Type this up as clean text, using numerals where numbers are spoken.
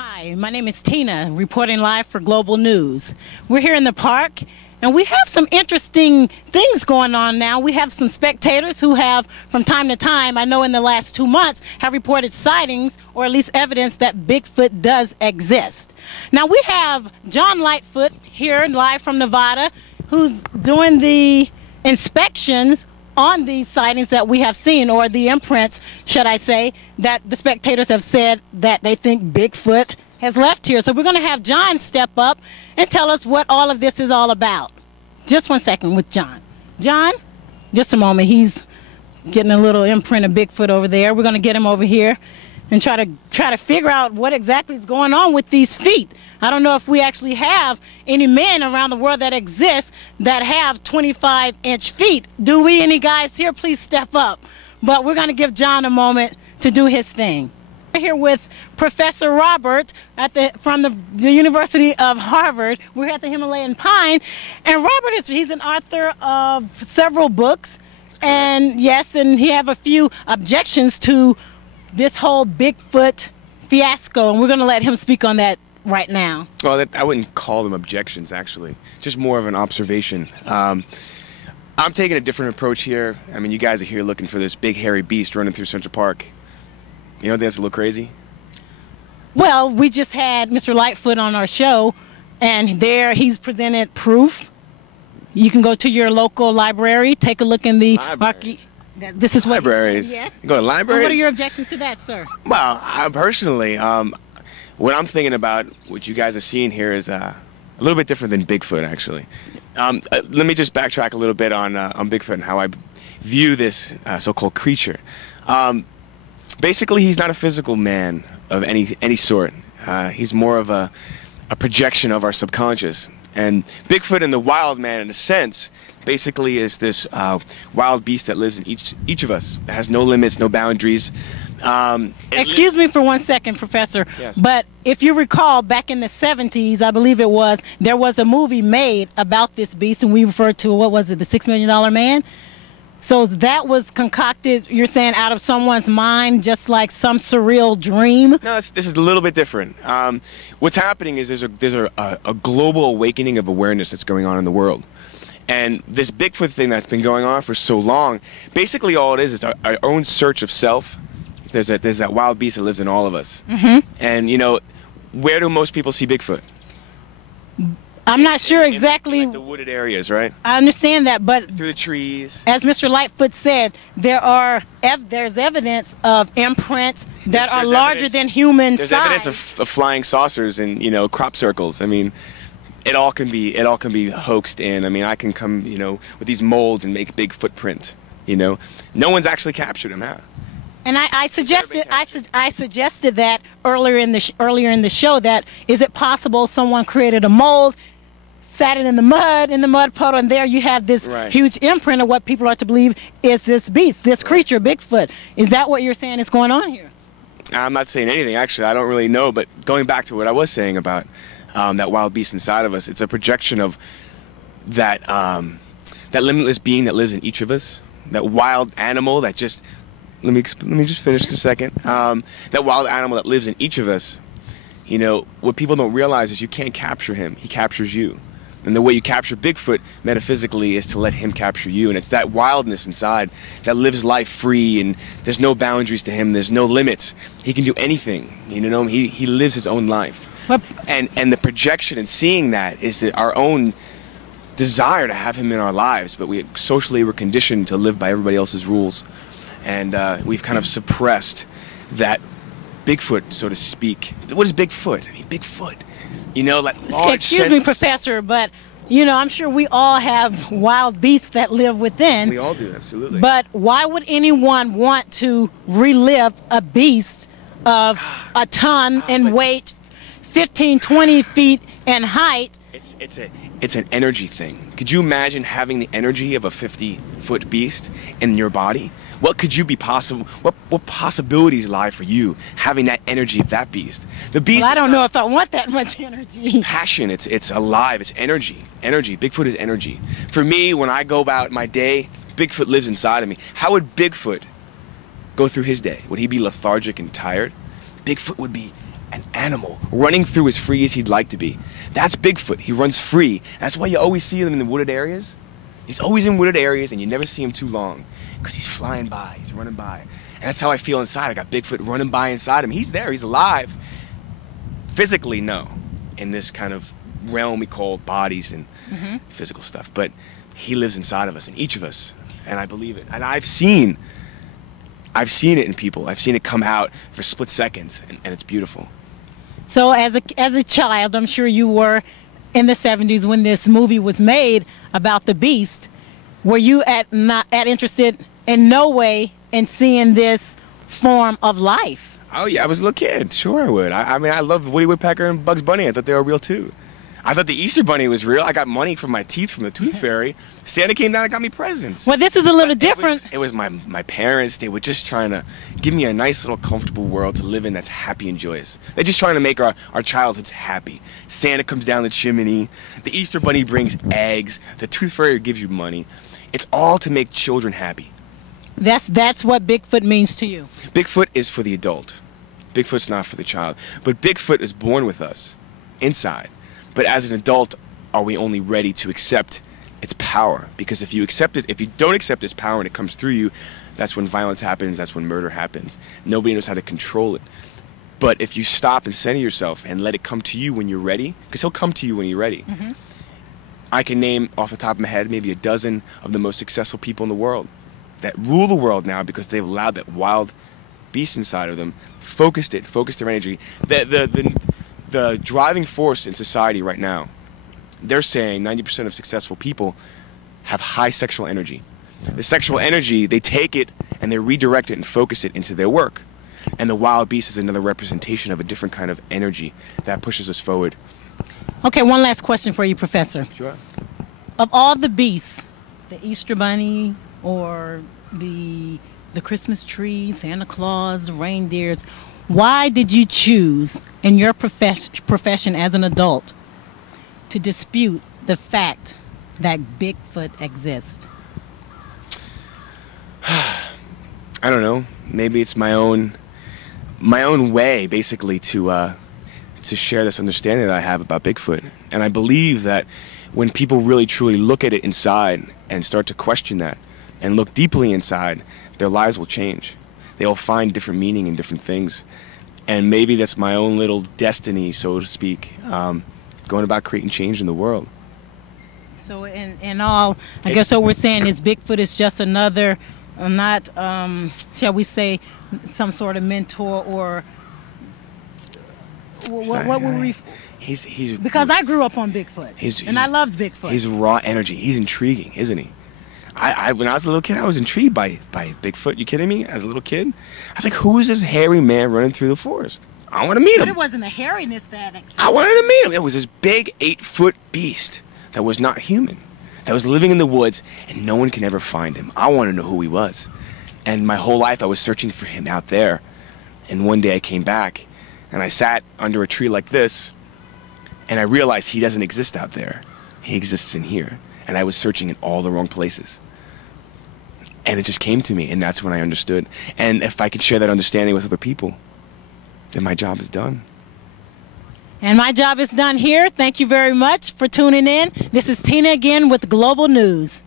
Hi, my name is Tina, reporting live for Global News. We're here in the park, and we have some interesting things going on now. We have some spectators who have, from time to time, I know in the last 2 months, have reported sightings, or at least evidence that Bigfoot does exist. Now, we have John Lightfoot here, live from Nevada, who's doing the inspections on these sightings that we have seen, or the imprints, should I say, that the spectators have said that they think Bigfoot has left here. So we're going to have John step up and tell us what all of this is all about. Just 1 second with John. John, just a moment. He's getting a little imprint of Bigfoot over there. We're going to get him over here and try to figure out what exactly is going on with these feet. I don't know if we actually have any men around the world that exist that have 25-inch feet. Do we? Any guys here? Please step up. But we're going to give John a moment to do his thing. We're here with Professor Robert from the University of Harvard. We're at the Himalayan Pine, and Robert he's an author of several books, and yes, and he have a few objections to this whole Bigfoot fiasco, and we're going to let him speak on that right now. Well, I wouldn't call them objections, actually. Just more of an observation. I'm taking a different approach here. I mean, you guys are here looking for this big hairy beast running through Central Park. You don't think that's a little crazy? Well, we just had Mr. Lightfoot on our show, and there he's presented proof. You can go to your local library, take a look in the this is what libraries. Yes. You go to libraries. What are your objections to that, sir? Well, I personally, what I'm thinking about, what you guys are seeing here, is a little bit different than Bigfoot, actually. Let me just backtrack a little bit on Bigfoot and how I view this so-called creature. Basically, he's not a physical man of any sort. He's more of a projection of our subconscious. And Bigfoot and the wild man, in a sense, basically is this wild beast that lives in each of us. It has no limits, no boundaries. Excuse me for 1 second, Professor. Yes. But if you recall, back in the 70s, I believe it was, there was a movie made about this beast, and we referred to, what was it, the $6 Million Man? So that was concocted, you're saying, out of someone's mind, just like some surreal dream? No, this is a little bit different. What's happening is there's a global awakening of awareness that's going on in the world. And this Bigfoot thing that's been going on for so long, basically all it is our own search of self. There's that wild beast that lives in all of us. Mm-hmm. And, you know, where do most people see Bigfoot? I'm not sure exactly. Like the wooded areas, right? I understand that, but through the trees. As Mr. Lightfoot said, there's evidence of imprints that are larger than human size. There's evidence of flying saucers and, you know, crop circles. I mean, it all can be hoaxed in. I mean, I can come, you know, with these molds and make a big footprint. You know, no one's actually captured him, huh? And I suggested that earlier in the show, that is it possible someone created a mold, sat it in the mud puddle, and there you have this huge imprint of what people are to believe is this beast, this creature, Bigfoot. Is that what you're saying is going on here? I'm not saying anything, actually. I don't really know, but going back to what I was saying about that wild beast inside of us, it's a projection of that limitless being that lives in each of us, that wild animal that just... Let me just finish a second. That wild animal that lives in each of us, you know, what people don't realize is you can't capture him. He captures you. And the way you capture Bigfoot, metaphysically, is to let him capture you. And it's that wildness inside that lives life free, and there's no boundaries to him. There's no limits. He can do anything. You know, he lives his own life. And the projection and seeing that is our own desire to have him in our lives. But socially we're conditioned to live by everybody else's rules. And we've kind of suppressed that Bigfoot, so to speak. What is Bigfoot? I mean, Bigfoot. You know, like large... Excuse me, Professor, but, you know, I'm sure we all have wild beasts that live within. We all do, absolutely. But why would anyone want to relive a beast of a ton in weight, 15, 20 feet in height? It's an energy thing. Could you imagine having the energy of a 50-foot beast in your body? What could you be possible? What possibilities lie for you having that energy of that beast? The beast. Well, I don't know if I want that much energy. Passion. It's alive. It's energy. Energy. Bigfoot is energy. For me, when I go about my day, Bigfoot lives inside of me. How would Bigfoot go through his day? Would he be lethargic and tired? Bigfoot would be an animal. animal running through as free as he'd like to be. That's Bigfoot. He runs free. That's why you always see him in the wooded areas. He's always in wooded areas, and you never see him too long because he's flying by, he's running by. And that's how I feel inside. I got Bigfoot running by inside him. He's there, he's alive. Physically, no, in this kind of realm we call bodies and physical stuff. But he lives inside of us, in each of us, and I believe it. And I've seen it in people. I've seen it come out for split seconds, and it's beautiful. So as a child, I'm sure you were in the 70s when this movie was made about the beast. Were you not interested in no way in seeing this form of life? Oh yeah, I was a little kid. Sure I would. I mean, I loved Woody Woodpecker and Bugs Bunny. I thought they were real too. I thought the Easter Bunny was real. I got money from my teeth from the Tooth Fairy. Santa came down and got me presents. Well, this is a little different. It was my parents. They were just trying to give me a nice little comfortable world to live in that's happy and joyous. They're just trying to make our childhoods happy. Santa comes down the chimney. The Easter Bunny brings eggs. The Tooth Fairy gives you money. It's all to make children happy. That's what Bigfoot means to you. Bigfoot is for the adult. Bigfoot's not for the child. But Bigfoot is born with us, inside. But as an adult, are we only ready to accept its power? Because if you don't accept its power and it comes through you, that's when violence happens, that's when murder happens. Nobody knows how to control it. But if you stop and center yourself and let it come to you when you're ready, because he'll come to you when you're ready. I can name off the top of my head maybe a dozen of the most successful people in the world that rule the world now because they've allowed that wild beast inside of them, focused their energy. The driving force in society right now, they're saying 90% of successful people have high sexual energy. The sexual energy, they take it and they redirect it and focus it into their work. And the wild beast is another representation of a different kind of energy that pushes us forward. Okay, one last question for you, Professor. Sure. Of all the beasts, the Easter Bunny or the Christmas tree, Santa Claus, reindeers, why did you choose in your profession as an adult to dispute the fact that Bigfoot exists? I don't know. Maybe it's my own way, basically, to share this understanding that I have about Bigfoot. And I believe that when people really truly look at it inside and start to question that and look deeply inside, their lives will change. They will find different meaning in different things. And maybe that's my own little destiny, so to speak, going about creating change in the world. So in all, I guess what we're saying is Bigfoot is just another, not, shall we say, some sort of mentor or what would we... He's because I grew up on Bigfoot, and I loved Bigfoot. He's raw energy. He's intriguing, isn't he? When I was a little kid, I was intrigued by Bigfoot. You kidding me? As a little kid, I was like, who is this hairy man running through the forest? I want to meet him. But it wasn't the hairiness that excited. I wanted to meet him. It was this big 8-foot beast that was not human, that was living in the woods, and no one can ever find him. I want to know who he was. And my whole life, I was searching for him out there. And one day I came back, and I sat under a tree like this, and I realized he doesn't exist out there. He exists in here. And I was searching in all the wrong places. And it just came to me, and that's when I understood. And if I could share that understanding with other people, then my job is done. And my job is done here. Thank you very much for tuning in. This is Tina again with Global News.